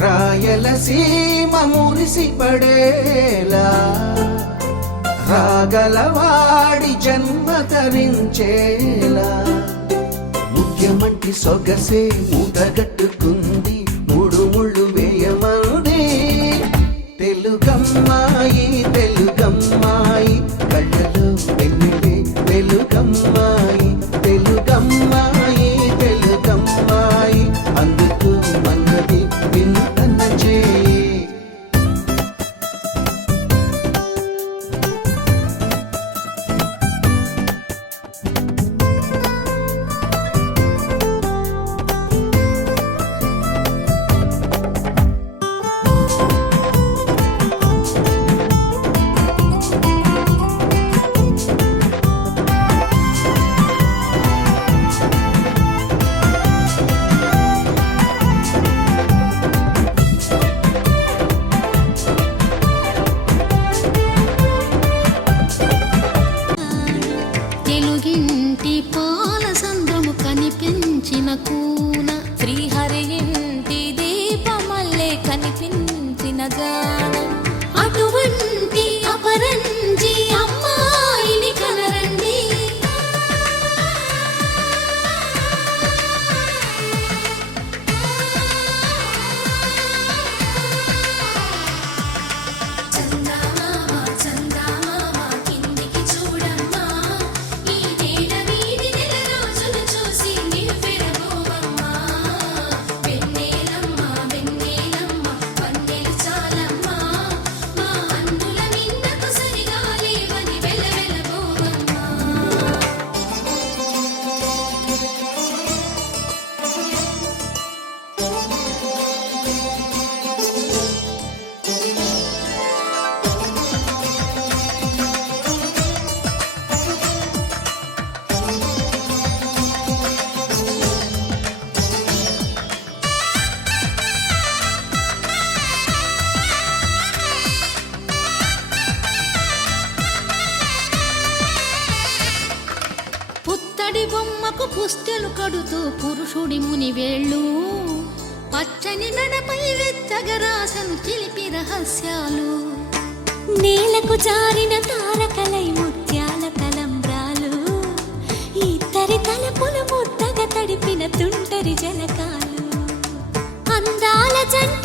రాయలసీమ మురిసిపడేలా రాగలవాడి జన్మ ధరించేలా ముఖ్యమంటి సొగసే మూటగట్టుకుంది మూడు ముళ్ళు వేయమంది తెలుగమ్మాయి తెలుగమ్మాయి కళ్ళలో వెన్నెలే వెలుగమ్మాయి తెలుగమ్మాయి తెలుగమ్మాయి అందుకు మన్నది వింతన చేయి కూన శ్రీహరి ఇంటి దీపమల్లే కనిపించిన జాన అటువంటి అపరంజి అమ్మాయిని కనరండి పుత్తడి బొమ్మకు పుస్తెలు కడుతూ పురుషుడి ముని వేళ్ళు పచ్చని మెడపై వెచ్చగరాసను చిలిపి రహస్యాలు నేలకు జారిన తారకలై ముత్యాల తలంబ్రాలు ఇద్దరి తలపులు ముద్దగా తడిపిన తుంటరి జలకాలు అందాల జంట